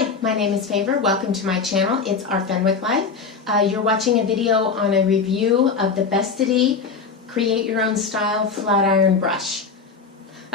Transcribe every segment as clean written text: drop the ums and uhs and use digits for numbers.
Hi, my name is Favor. Welcome to my channel. It's our Fenwick Life. You're watching a video on a review of the Bestidy Create Your Own Style Flat Iron Brush.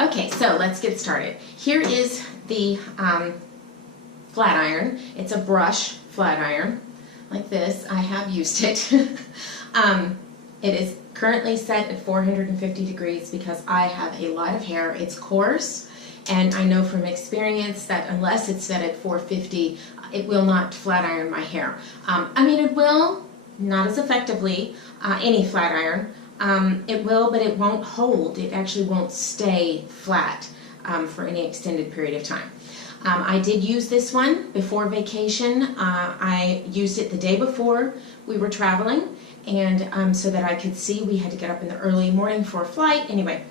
Okay, so let's get started. Here is the flat iron. It's a brush flat iron like this. I have used it. It is currently set at 450 degrees because I have a lot of hair. It's coarse. And I know from experience that unless it's set at 450, it will not flat iron my hair. I mean, it will, not as effectively, any flat iron. It will, but it won't hold. It actually won't stay flat for any extended period of time. I did use this one before vacation. I used it the day before we were traveling, and so that I could see. We had to get up in the early morning for a flight. Anyway,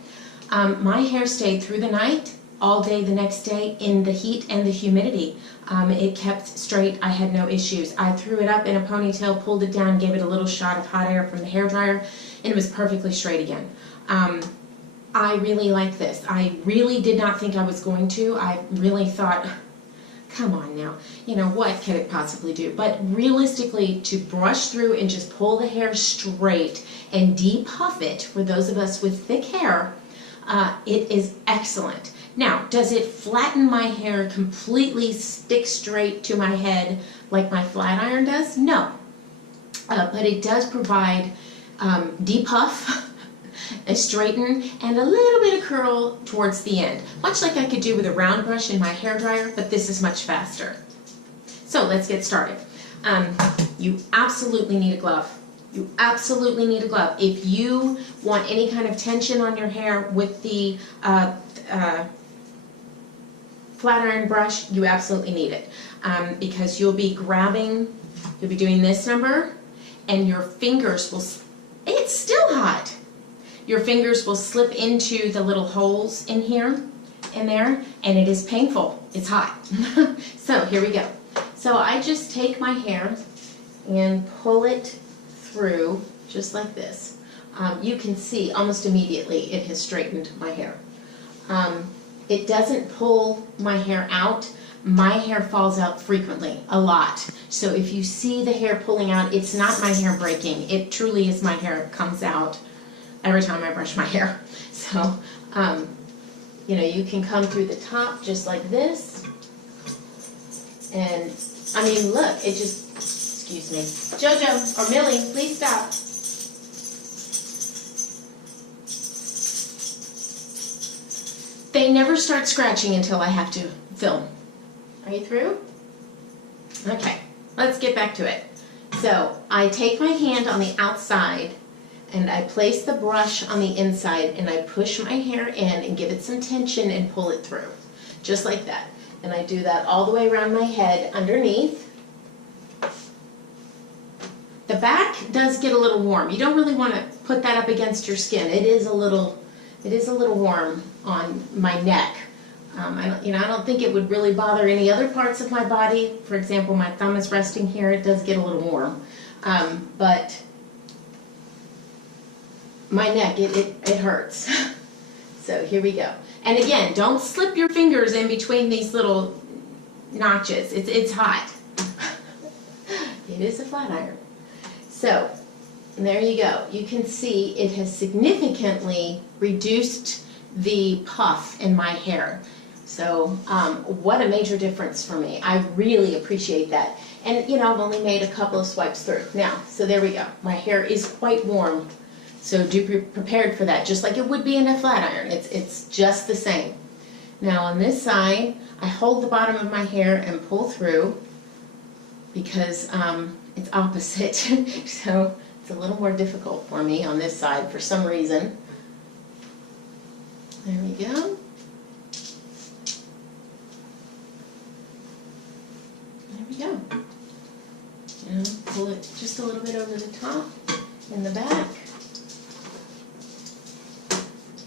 my hair stayed through the night, all day the next day in the heat and the humidity. It kept straight. I had no issues. I threw it up in a ponytail, pulled it down, gave it a little shot of hot air from the hairdryer, and it was perfectly straight again. I really like this. I really did not think I was going to. I really thought, come on now, you know, what could it possibly do? But realistically, to brush through and just pull the hair straight and depuff it, for those of us with thick hair, it is excellent. Now, does it flatten my hair completely, stick straight to my head like my flat iron does? No. But it does provide depuff, a straighten, and a little bit of curl towards the end. Much like I could do with a round brush in my hairdryer, but this is much faster. So let's get started. You absolutely need a glove. You absolutely need a glove. If you want any kind of tension on your hair with the flat iron brush, you absolutely need it, because you'll be doing this number, and your fingers will, it's still hot. Your fingers will slip into the little holes in here and there, and it is painful. It's hot. So here we go. So I just take my hair and pull it through just like this. You can see almost immediately it has straightened my hair. It doesn't pull my hair out. My hair falls out frequently, a lot. So if you see the hair pulling out, it's not my hair breaking. It truly is my hair comes out every time I brush my hair. So, you know, you can come through the top just like this. And, I mean, look, it just, excuse me. Jojo or Millie, please stop. They never start scratching until I have to film. Are you through? Okay, let's get back to it. So I take my hand on the outside and I place the brush on the inside and I push my hair in and give it some tension and pull it through. Just like that. And I do that all the way around my head underneath. The back does get a little warm. You don't really want to put that up against your skin. It is a little warm on my neck. I don't think it would really bother any other parts of my body. For example, my thumb is resting here. It does get a little warm. But my neck, it hurts. So here we go. And again, don't slip your fingers in between these little notches. It's hot. It is a flat iron. So there you go. You can see it has significantly reduced the puff in my hair. So what a major difference for me. I really appreciate that. And you know, I've only made a couple of swipes through. Now, so there we go. My hair is quite warm. So do be prepared for that, just like it would be in a flat iron. It's just the same. Now on this side, I hold the bottom of my hair and pull through because it's opposite. So it's a little more difficult for me on this side for some reason. There we go. There we go. You know, pull it just a little bit over the top and the back.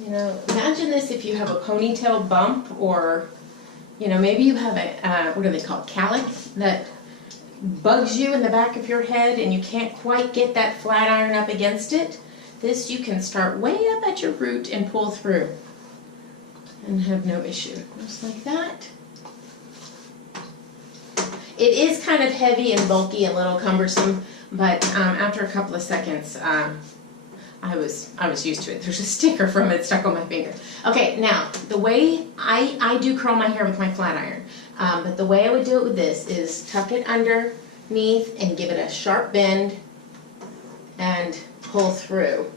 You know, imagine this if you have a ponytail bump, or, you know, maybe you have a, what are they called, calic, that bugs you in the back of your head and you can't quite get that flat iron up against it. This you can start way up at your root and pull through and have no issue. Just like that. It is kind of heavy and bulky, a little cumbersome, but after a couple of seconds, I was used to it. There's a sticker from it stuck on my finger. Okay, now the way I do curl my hair with my flat iron, but the way I would do it with this is tuck it underneath and give it a sharp bend and pull through.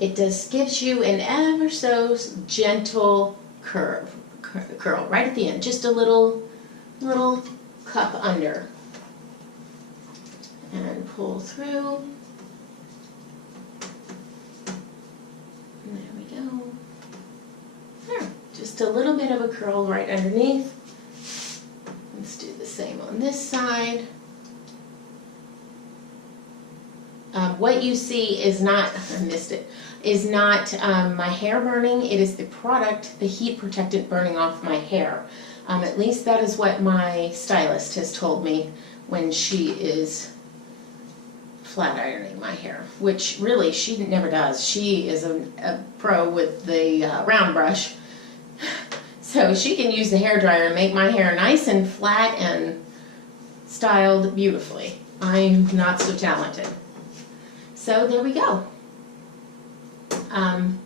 It just gives you an ever so gentle curl right at the end, just a little cup under, and pull through. And there we go. There, just a little bit of a curl right underneath. Let's do the same on this side. What you see is not, I missed it, is not my hair burning. It is the product, the heat protectant burning off my hair. At least that is what my stylist has told me when she is flat ironing my hair, which really she never does. She is a pro with the round brush, so she can use the hair dryer and make my hair nice and flat and styled beautifully. I'm not so talented. So there we go.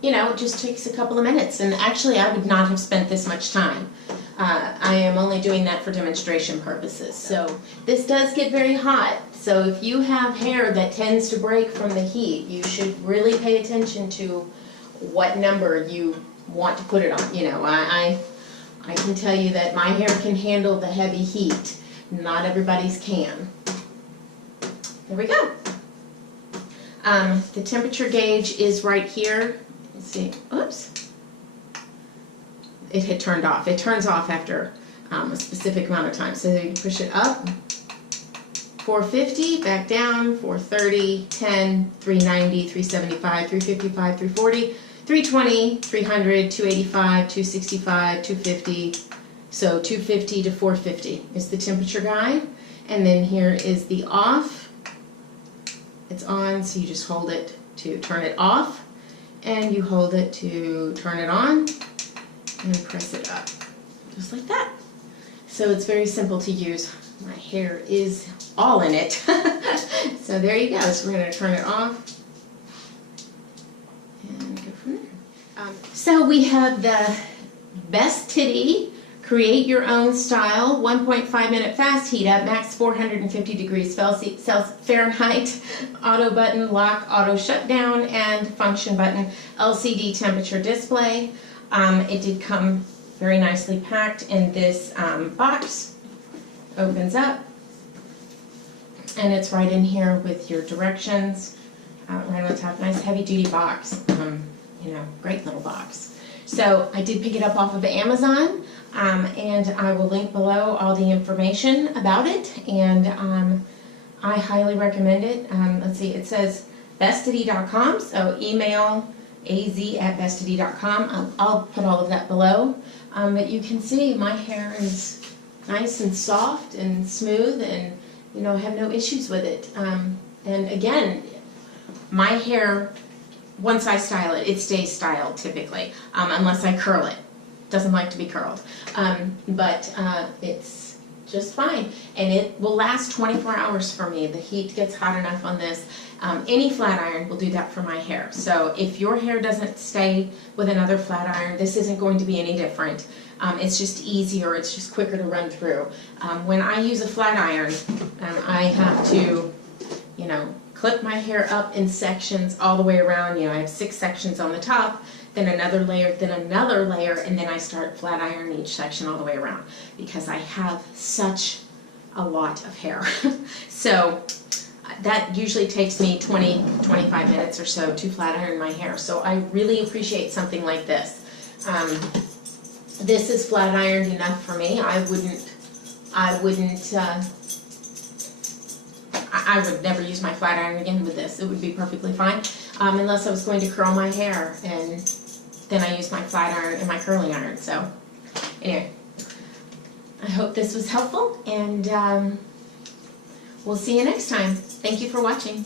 You know, it just takes a couple of minutes, and actually I would not have spent this much time. I am only doing that for demonstration purposes. So this does get very hot, so if you have hair that tends to break from the heat, you should really pay attention to what number you want to put it on. You know, I can tell you that my hair can handle the heavy heat. Not everybody's can. There we go. The temperature gauge is right here. Let's see. Oops. It had turned off. It turns off after a specific amount of time. So you push it up, 450, back down, 430, 10, 390, 375, 355, 340, 320, 300, 285, 265, 250. So 250 to 450 is the temperature guide. And then here is the off. It's on, so you just hold it to turn it off, and you hold it to turn it on, and press it up, just like that. So it's very simple to use. My hair is all in it. So there you go. So we're going to turn it off, and go from there. So we have the Bestidy Create Your Own Style 1.5 minute fast heat up, max 450 degrees Fahrenheit, auto button, lock, auto shutdown, and function button, LCD temperature display. It did come very nicely packed in this box. Opens up, and it's right in here with your directions, right on the top. Nice heavy duty box, you know, great little box. So I did pick it up off of Amazon. And I will link below all the information about it, and I highly recommend it. Let's see, it says bestidy.com, so email az@bestidy.com. I'll put all of that below. But you can see my hair is nice and soft and smooth, and you know, have no issues with it. And again, my hair, once I style it, it stays styled typically, unless I curl it. Doesn't like to be curled, but it's just fine, and it will last 24 hours for me. The heat gets hot enough on this. Any flat iron will do that for my hair. So if your hair doesn't stay with another flat iron, this isn't going to be any different. It's just easier, it's just quicker to run through. When I use a flat iron, I have to, you know, clip my hair up in sections all the way around. You know, I have 6 sections on the top, then another layer, and then I start flat ironing each section all the way around, because I have such a lot of hair. So that usually takes me 20-25 minutes or so to flat iron my hair. So I really appreciate something like this. This is flat ironed enough for me. I would never use my flat iron again with this. It would be perfectly fine, unless I was going to curl my hair, and then I use my flat iron and my curling iron. So anyway, I hope this was helpful, and we'll see you next time. Thank you for watching.